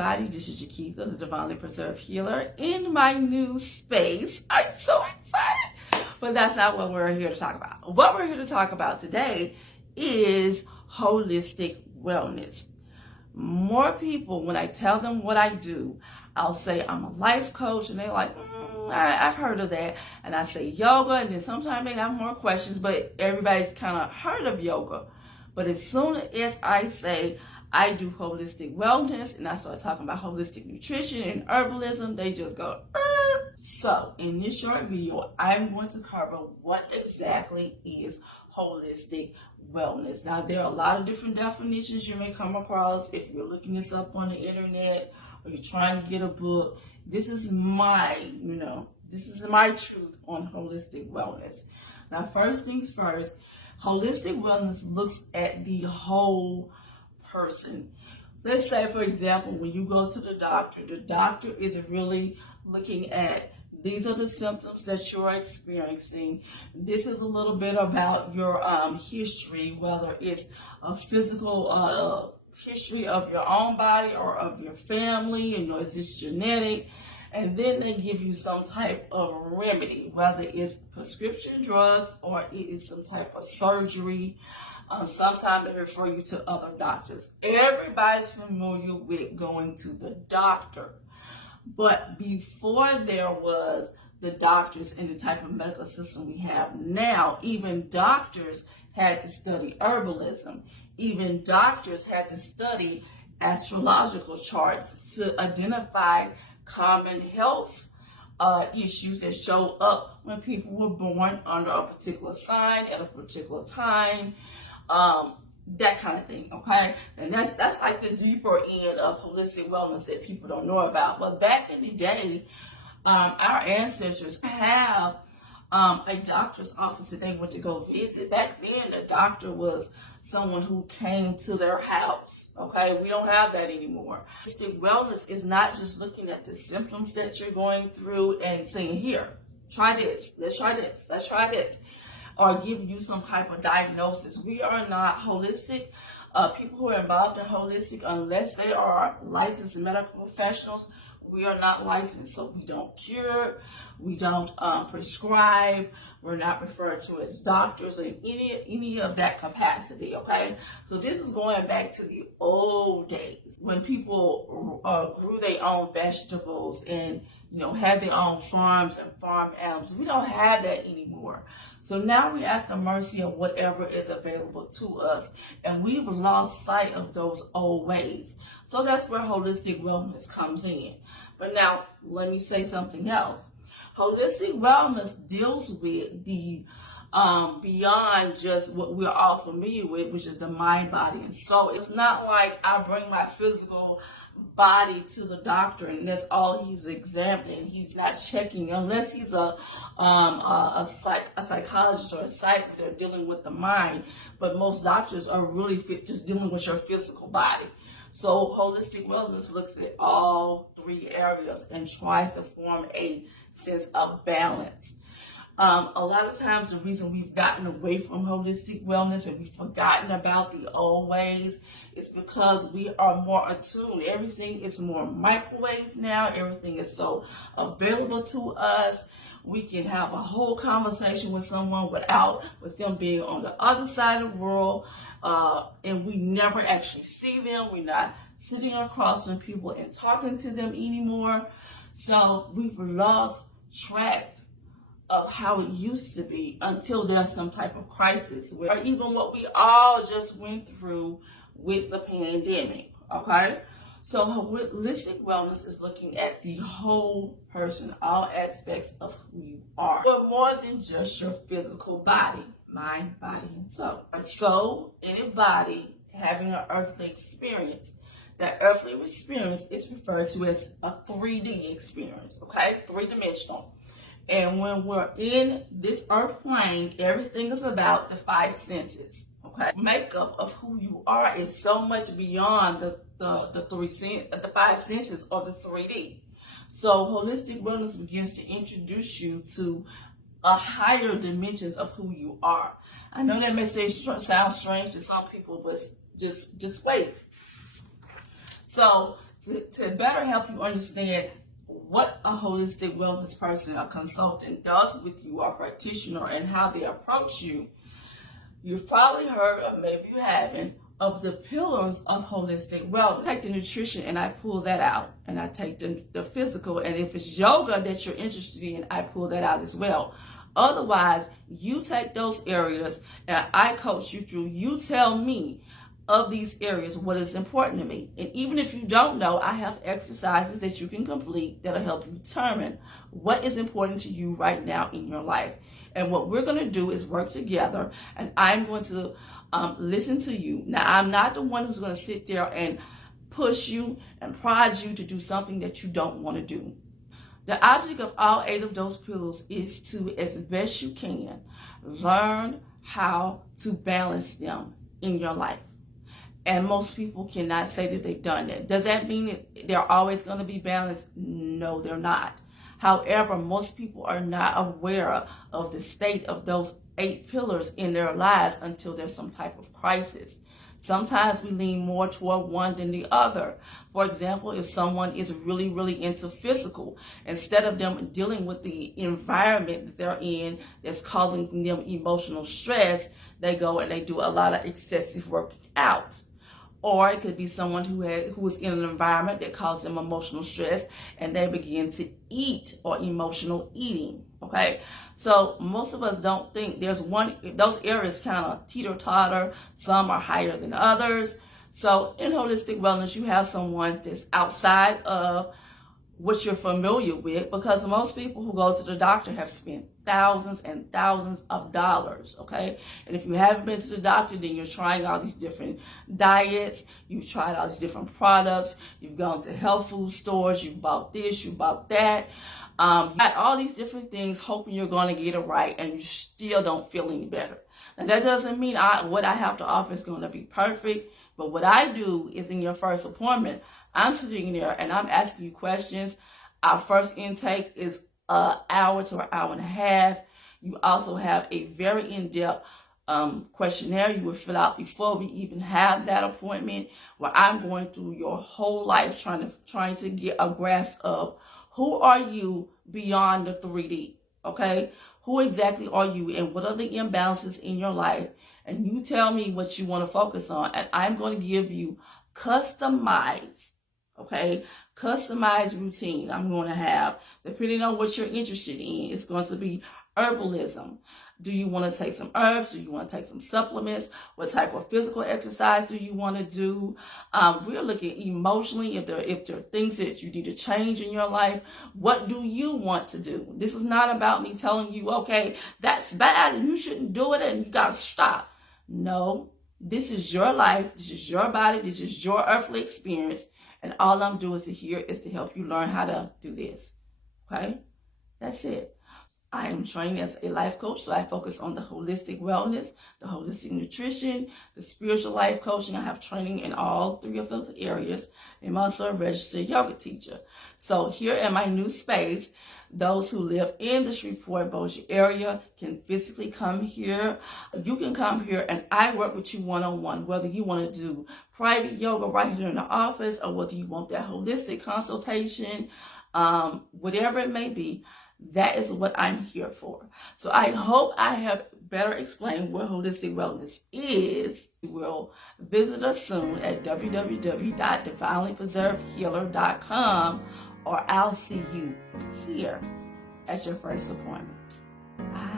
everybody, this is Yakitha, the Divinely Preserved Healer, in my new space. I'm so excited, but that's not what we're here to talk about. What we're here to talk about today is holistic wellness. More people, when I tell them what I do, I'll say I'm a life coach, and they're like, I've heard of that. And I say yoga, and then sometimes they have more questions, but everybody's kind of heard of yoga. But as soon as I say I do holistic wellness and I start talking about holistic nutrition and herbalism, they just go, So in this short video, I'm going to cover what exactly is holistic wellness. Now, there are a lot of different definitions you may come across if you're looking this up on the internet or you're trying to get a book. This is my truth on holistic wellness. Now, first things first, holistic wellness looks at the whole person. Let's say, for example, when you go to the doctor is really looking at these are the symptoms that you're experiencing. This is a little bit about your history, whether it's a physical history of your own body or of your family, is this genetic? And then they give you some type of remedy, whether it's prescription drugs or it is some type of surgery. Sometimes they refer you to other doctors. Everybody's familiar with going to the doctor. But before there was the doctors and the type of medical system we have now, even doctors had to study herbalism. Even doctors had to study astrological charts to identify common health issues that show up when people were born under a particular sign at a particular time. That kind of thing, okay? And that's like the deeper end of holistic wellness that people don't know about. But back in the day, our ancestors have a doctor's office that they went to go visit. Back then, the doctor was someone who came to their house, okay? We don't have that anymore. Holistic wellness is not just looking at the symptoms that you're going through and saying, here, try this, let's try this, let's try this, or give you some type of diagnosis. We are not holistic. People who are involved in holistic, unless they are licensed medical professionals, we are not licensed. So we don't cure, we don't prescribe, we're not referred to as doctors in any of that capacity, okay? So this is going back to the old days when people grew their own vegetables and had their own farms and farm animals. We don't have that anymore. So now we're at the mercy of whatever is available to us, and we've lost sight of those old ways. So that's where holistic wellness comes in. But now, let me say something else. Holistic wellness deals with the beyond just what we're all familiar with, which is the mind, body, and soul. It's not like I bring my physical body to the doctor and that's all he's examining. He's not checking unless he's a psychologist or a psych. They're dealing with the mind, but most doctors are really just dealing with your physical body. So holistic wellness looks at all three areas and tries to form a sense of balance. A lot of times the reason we've gotten away from holistic wellness and we've forgotten about the old ways is because we are more attuned. Everything is more microwave now. Everything is so available to us. We can have a whole conversation with someone with them being on the other side of the world, and we never actually see them. We're not sitting across from people and talking to them anymore. So we've lost track of how it used to be until there's some type of crisis, or even what we all just went through with the pandemic, okay? So holistic wellness is looking at the whole person, all aspects of who you are, but more than just your physical body, mind, body, and soul. So any body having an earthly experience, that earthly experience is referred to as a 3D experience, okay? 3-dimensional. And when we're in this earth plane, everything is about the 5 senses, okay? Makeup of who you are is so much beyond the 5 senses of the 3D. So holistic wellness begins to introduce you to a higher dimensions of who you are. I know that may sound strange to some people, but just wait. So to better help you understand what a holistic wellness person, a consultant, does with you, or practitioner, and how they approach you. You've probably heard of, maybe you haven't, of the pillars of holistic wellness. I take the nutrition and I pull that out, and I take the physical, and if it's yoga that you're interested in, I pull that out as well. Otherwise, you take those areas and I coach you through. You tell me of these areas what is important to me. And even if you don't know, I have exercises that you can complete that'll help you determine what is important to you right now in your life. And what we're going to do is work together, and I'm going to listen to you. Now, I'm not the one who's going to sit there and push you and prod you to do something that you don't want to do. The object of all 8 of those pillars is to, as best you can, learn how to balance them in your life. And most people cannot say that they've done that. Does that mean that they're always going to be balanced? No, they're not. However, most people are not aware of the state of those 8 pillars in their lives until there's some type of crisis. Sometimes we lean more toward one than the other. For example, if someone is really, really into physical, instead of them dealing with the environment that they're in that's causing them emotional stress, they go and they do a lot of excessive working out. Or it could be someone who is in an environment that causes them emotional stress, and they begin to eat, or emotional eating. Okay, so most of us don't think there's one. Those areas kind of teeter-totter. Some are higher than others. So in holistic wellness, you have someone that's outside of what you're familiar with, because most people who go to the doctor have spent thousands and thousands of dollars, okay? And if you haven't been to the doctor, then you're trying all these different diets, you've tried all these different products, you've gone to health food stores, you've bought this, you bought that, you got all these different things hoping you're going to get it right, and you still don't feel any better. Now, that doesn't mean what I have to offer is going to be perfect, but what I do is, in your first appointment, I'm sitting there and I'm asking you questions. Our first intake is an hour to an hour and a half. You also have a very in-depth questionnaire you will fill out before we even have that appointment, where I'm going through your whole life, trying to get a grasp of who are you beyond the 3D, okay? Who exactly are you, and what are the imbalances in your life? And you tell me what you want to focus on, and I'm going to give you customized routine I'm going to have, depending on what you're interested in. It's going to be herbalism. Do you want to take some herbs? Do you want to take some supplements? What type of physical exercise do you want to do? We're looking emotionally, if there are things that you need to change in your life. What do you want to do? This is not about me telling you, okay, that's bad and you shouldn't do it and you got to stop. No, this is your life. This is your body. This is your earthly experience. And all I'm doing is to help you learn how to do this. Okay? That's it. I am trained as a life coach, so I focus on the holistic wellness, the holistic nutrition, the spiritual life coaching. I have training in all 3 of those areas. I'm also a registered yoga teacher. So here in my new space, those who live in the Shreveport-Bossier area can physically come here. You can come here and I work with you one-on-one, whether you want to do private yoga right here in the office, or whether you want that holistic consultation, whatever it may be. That is what I'm here for. So I hope I have better explained what holistic wellness is. You will visit us soon at www.divinelypreservedhealer.com, or I'll see you here at your first appointment. Bye.